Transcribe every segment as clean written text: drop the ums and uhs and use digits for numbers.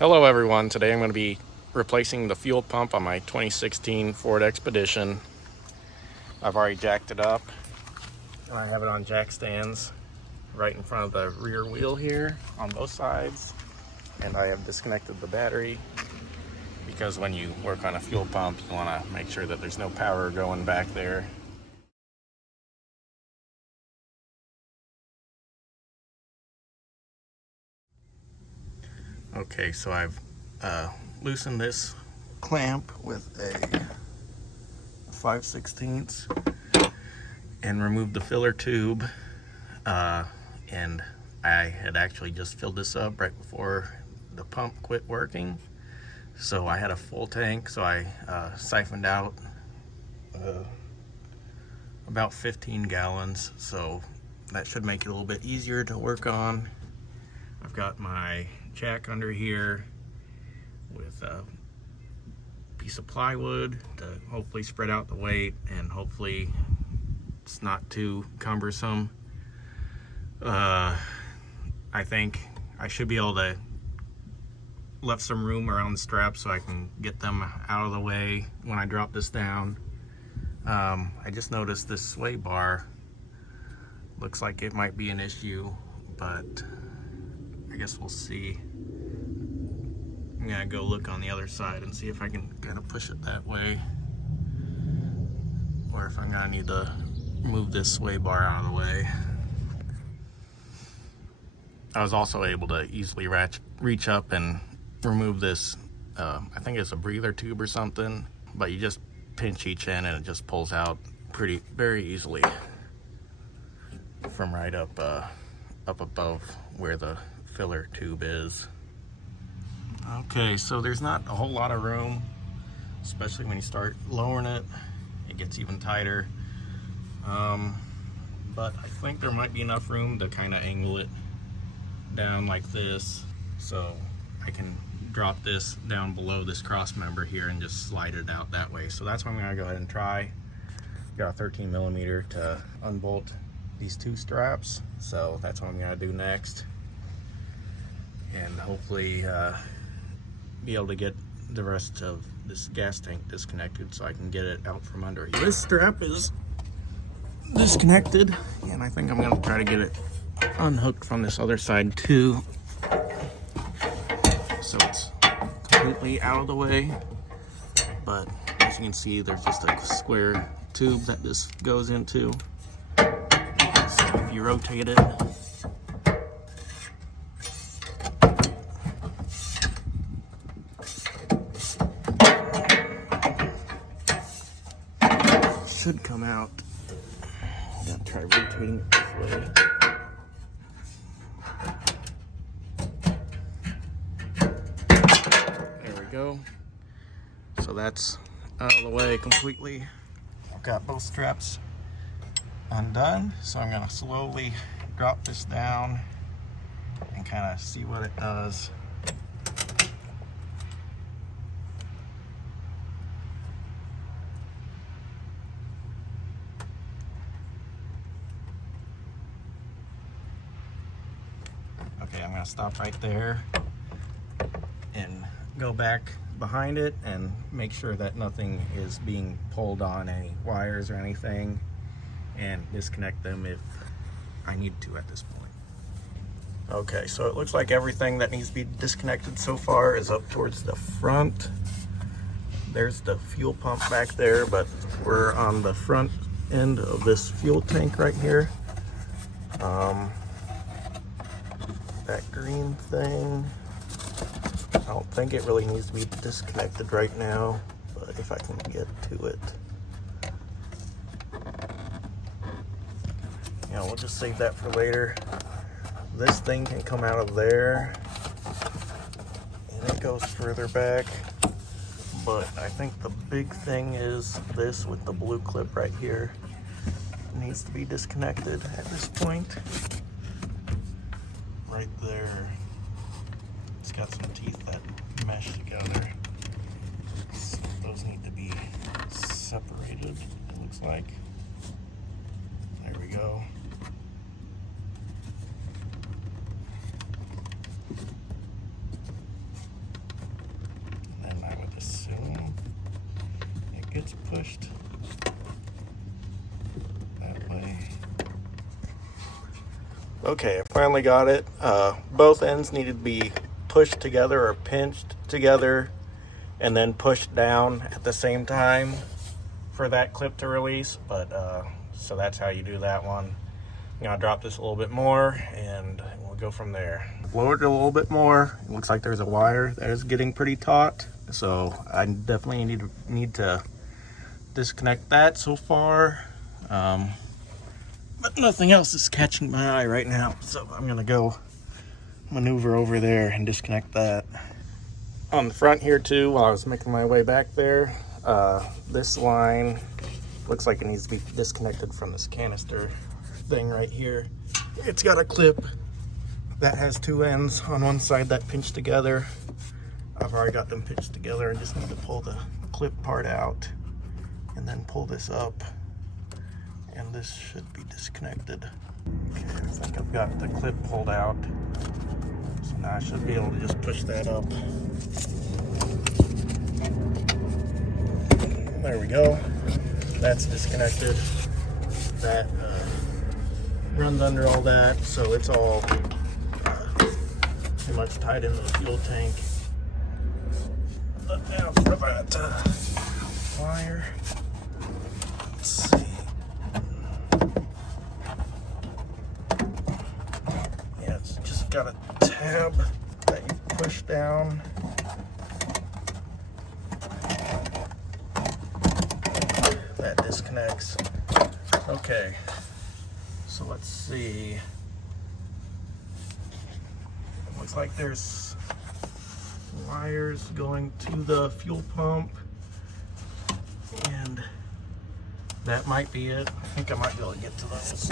Hello everyone, today I'm going to be replacing the fuel pump on my 2016 Ford Expedition. I've already jacked it up and I have it on jack stands right in front of the rear wheel here on both sides, and I have disconnected the battery because when you work on a fuel pump you want to make sure that there's no power going back there. Okay, so I've loosened this clamp with a 5/16 and removed the filler tube, and I had actually just filled this up right before the pump quit working, so I had a full tank, so I siphoned out about 15 gallons, so that should make it a little bit easier to work on. I've got my jack under here with a piece of plywood to hopefully spread out the weight, and hopefully it's not too cumbersome. I think I should be able to left some room around the straps so I can get them out of the way when I drop this down. I just noticed this sway bar looks like it might be an issue, but I guess we'll see. I'm gonna go look on the other side and see if I can kind of push it that way, or if I'm gonna need to move this sway bar out of the way. I was also able to easily reach up and remove this, I think it's a breather tube or something, but you just pinch each end and it just pulls out very easily from right up above where the filler tube is. Okay, so there's not a whole lot of room, especially when you start lowering it. It gets even tighter, but I think there might be enough room to kind of angle it down like this, so I can drop this down below this cross member here and just slide it out that way. So that's what I'm gonna go ahead and try. Got a 13 millimeter to unbolt these two straps, so that's what I'm gonna do next, and hopefully be able to get the rest of this gas tank disconnected so I can get it out from under here. This strap is disconnected, and I think I'm gonna try to get it unhooked from this other side too, so it's completely out of the way. But as you can see, there's just a square tube that this goes into, so if you rotate it, it should come out. I'm gonna try rotating it this way. Go. So that's out of the way completely. I've got both straps undone, so I'm gonna slowly drop this down and kind of see what it does. Okay, I'm gonna stop right there and go back behind it and make sure that nothing is being pulled on any wires or anything, and disconnect them if I need to at this point. Okay, so it looks like everything that needs to be disconnected so far is up towards the front. There's the fuel pump back there, but we're on the front end of this fuel tank right here. That green thing, I don't think it really needs to be disconnected right now, but if I can get to it. You know, we'll just save that for later. This thing can come out of there, and it goes further back, but I think the big thing is this with the blue clip right here. It needs to be disconnected at this point. Right there. It's got some teeth that mesh together. So those need to be separated, it looks like. There we go. gets pushed that way. Okay, I finally got it. Both ends needed to be pushed together or pinched together and then pushed down at the same time for that clip to release. But so that's how you do that one. I'm gonna drop this a little bit more and we'll go from there. Lowered it a little bit more. It looks like there's a wire that is getting pretty taut, so I definitely need to disconnect that so far. But nothing else is catching my eye right now, so I'm gonna go maneuver over there and disconnect that. On the front here too, while I was making my way back there, this line looks like it needs to be disconnected from this canister thing right here. It's got a clip that has two ends on one side that pinch together. I've already got them pinched together. I just need to pull the clip part out and then pull this up, and this should be disconnected. Okay, I think I've got the clip pulled out, so now I should be able to just push that up. There we go. That's disconnected. That runs under all that, so it's all pretty much tied into the fuel tank. But now for that wire, let's see. Yeah, it's just got a tab that you push down. That disconnects. Okay, so let's see. It looks like there's wires going to the fuel pump, and that might be it. I think I might be able to get to those.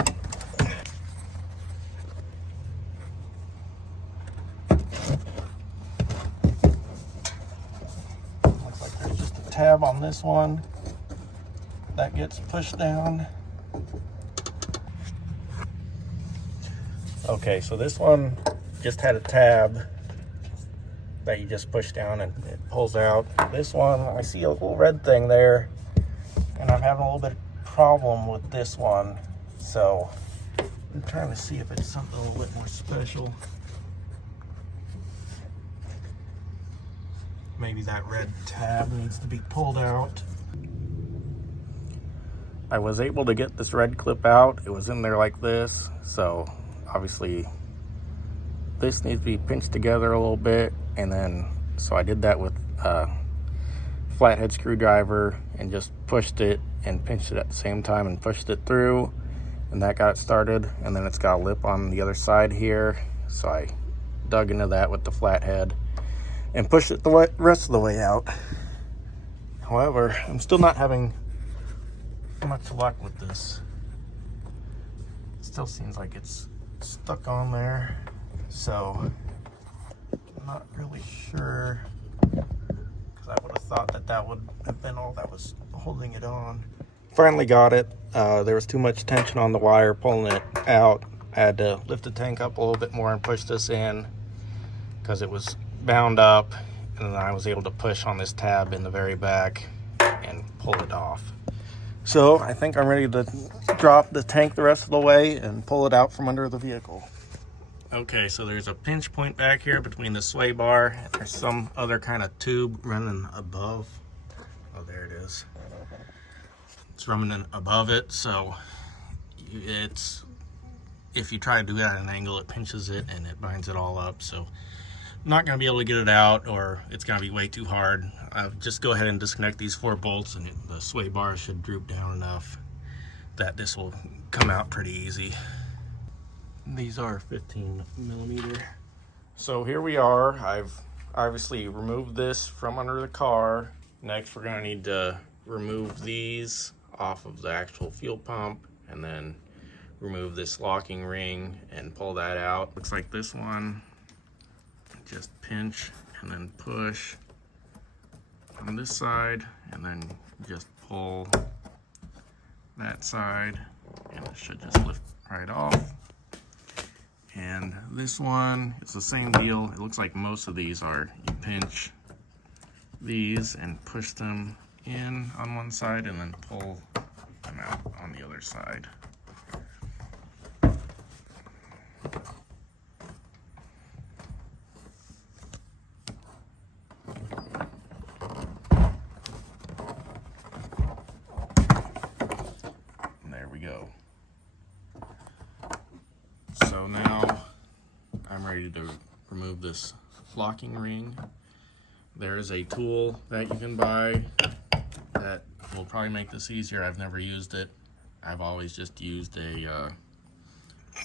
Looks like there's just a tab on this one that gets pushed down. Okay, so this one just had a tab that you just push down and it pulls out. This one, I see a little red thing there, and I'm having a little bit of problem with this one. So I'm trying to see if it's something a little bit more special. Maybe that red tab needs to be pulled out. I was able to get this red clip out. It was in there like this, so obviously this needs to be pinched together a little bit, and then so I did that with a flathead screwdriver and just pushed it and pinched it at the same time and pushed it through, and that got it started. And then it's got a lip on the other side here, so I dug into that with the flathead and pushed it the rest of the way out. However, I'm still not having much luck with this. It still seems like it's stuck on there, so I'm not really sure, because I would have thought that that would have been all that was holding it on. Finally got it. There was too much tension on the wire pulling it out. I had to lift the tank up a little bit more and push this in because it was bound up, and then I was able to push on this tab in the very back and pull it off. So I think I'm ready to drop the tank the rest of the way and pull it out from under the vehicle. Okay, so there's a pinch point back here between the sway bar, and there's some other kind of tube running above. Oh, there it is. It's running above it, so it's, if you try to do that at an angle, it pinches it and it binds it all up. So I'm not going to be able to get it out, or it's going to be way too hard. Just go ahead and disconnect these 4 bolts, and the sway bar should droop down enough that this will come out pretty easy. These are 15mm. So here we are. I've obviously removed this from under the car. Next, we're going to need to remove these off of the actual fuel pump, and then remove this locking ring and pull that out. Looks like this one. Just pinch and then push on this side, and then just pull that side, and it should just lift right off. And this one, it's the same deal. It looks like most of these are, you pinch these and push them in on one side and then pull them out on the other side. And there we go. So now I'm ready to remove this locking ring. There is a tool that you can buy that will probably make this easier. I've never used it. I've always just used a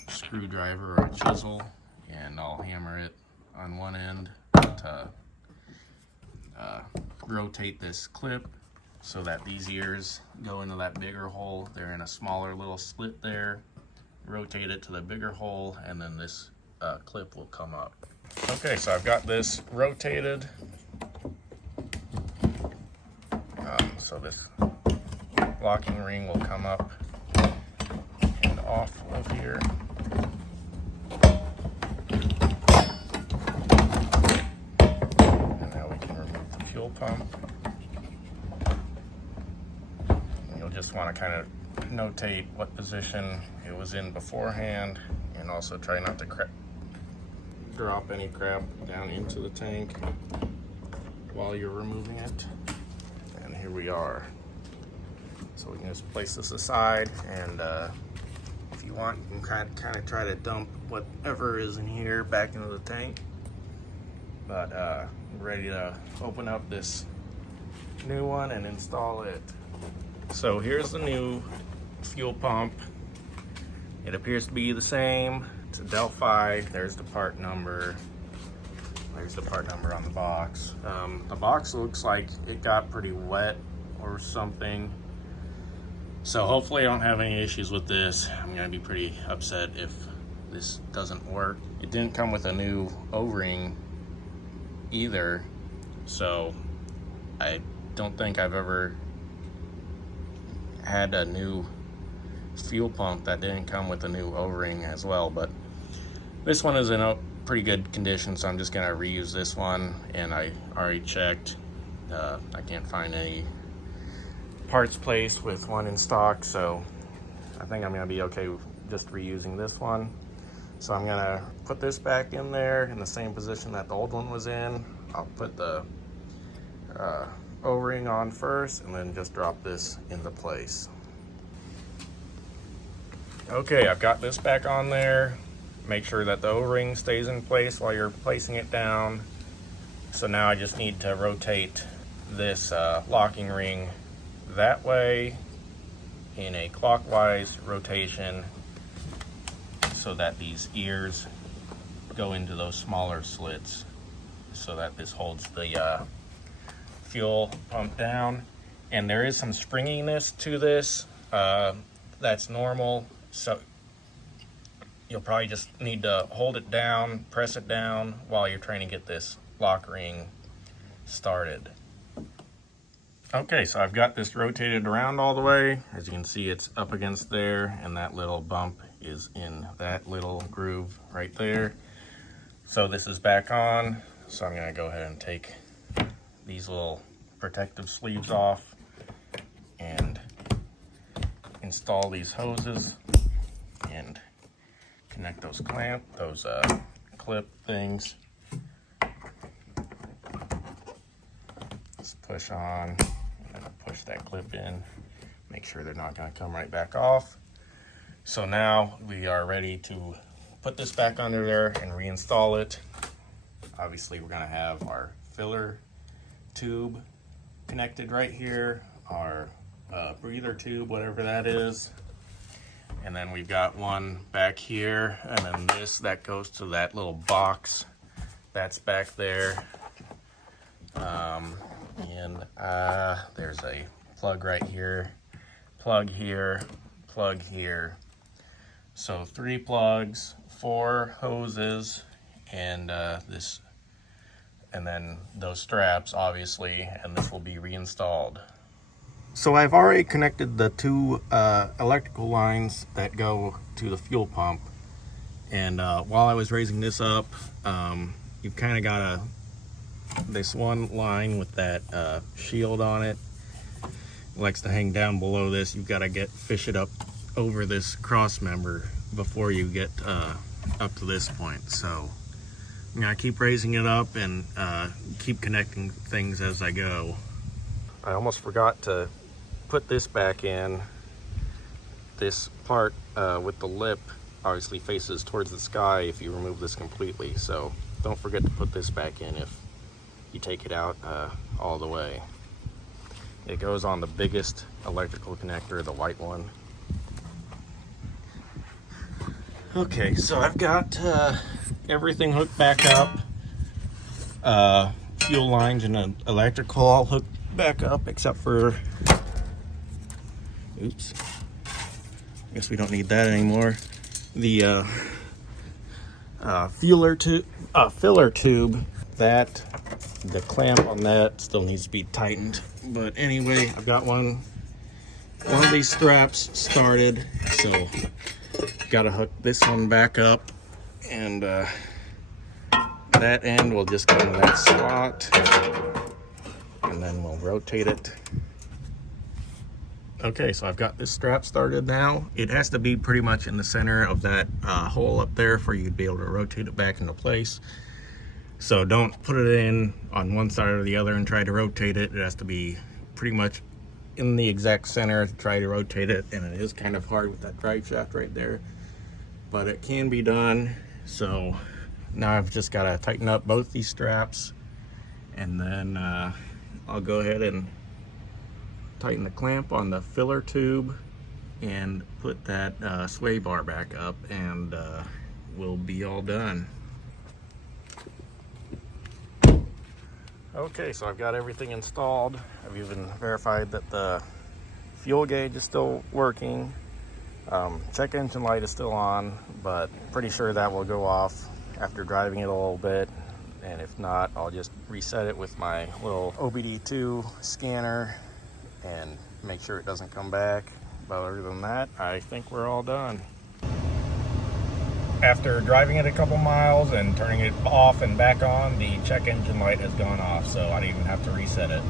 screwdriver or a chisel, and I'll hammer it on one end to rotate this clip so that these ears go into that bigger hole. They're in a smaller little slit there. Rotate it to the bigger hole, and then this clip will come up. Okay, so I've got this rotated. So this locking ring will come up and off of here. And now we can remove the fuel pump. And you'll just want to kind of notate what position it was in beforehand, and also try not to drop any crap down into the tank while you're removing it. And here we are. So we can just place this aside, and if you want, you can kind of try to dump whatever is in here back into the tank. But I'm ready to open up this new one and install it. So here's the new fuel pump. It appears to be the same. It's a Delphi. There's the part number. There's the part number on the box. The box looks like it got pretty wet or something. So hopefully I don't have any issues with this. I'm gonna be pretty upset if this doesn't work. It didn't come with a new O-ring either. So I don't think I've ever had a new fuel pump that didn't come with a new O-ring as well, but this one is in a pretty good condition, so I'm just gonna reuse this one. And I already checked. I can't find any parts placed with one in stock, so I think I'm gonna be okay with just reusing this one. So I'm gonna put this back in there in the same position that the old one was in. I'll put the O-ring on first and then just drop this into place. Okay, I've got this back on there. Make sure that the O-ring stays in place while you're placing it down. So now I just need to rotate this locking ring that way in a clockwise rotation so that these ears go into those smaller slits so that this holds the fuel pump down. And there is some springiness to this. That's normal. So you'll probably just need to hold it down, press it down while you're trying to get this lock ring started. Okay, so I've got this rotated around all the way. As you can see, it's up against there, and that little bump is in that little groove right there. So this is back on. So I'm gonna go ahead and take these little protective sleeves off and install these hoses and connect those clip things. Just push on and then push that clip in. Make sure they're not going to come right back off. So now we are ready to put this back under there and reinstall it. Obviously we're going to have our filler tube connected right here, our breather tube, whatever that is. And then we've got one back here, and then this that goes to that little box that's back there. There's a plug right here, plug here, plug here. So 3 plugs, 4 hoses, and this, and then those straps, obviously, and this will be reinstalled. So I've already connected the 2 electrical lines that go to the fuel pump. And while I was raising this up, you've kind of got this one line with that shield on it. likes to hang down below this. You've got to fish it up over this cross member before you get up to this point. So I'm gonna keep raising it up and keep connecting things as I go. I almost forgot to put this back in. This part with the lip obviously faces towards the sky if you remove this completely, so don't forget to put this back in if you take it out all the way. It goes on the biggest electrical connector, the white one. Okay, so I've got everything hooked back up. Fuel lines and electrical all hooked back up except for, oops, guess we don't need that anymore. The filler tube, that the clamp on that still needs to be tightened. But anyway, I've got one of these straps started, so got to hook this one back up, and that end will just go in that slot, and then we'll rotate it. Okay, so I've got this strap started now. It has to be pretty much in the center of that hole up there for you to be able to rotate it back into place. So don't put it in on one side or the other and try to rotate it. It has to be pretty much in the exact center to try to rotate it, and it is kind of hard with that drive shaft right there, but it can be done. So now I've just got to tighten up both these straps, and then I'll go ahead and tighten the clamp on the filler tube and put that sway bar back up, and we'll be all done. Okay, so I've got everything installed. I've even verified that the fuel gauge is still working. Check engine light is still on, but pretty sure that will go off after driving it a little bit. And if not, I'll just reset it with my little OBD2 scanner and make sure it doesn't come back. But other than that, I think we're all done. After driving it a couple miles and turning it off and back on, the check engine light has gone off, so I didn't even have to reset it.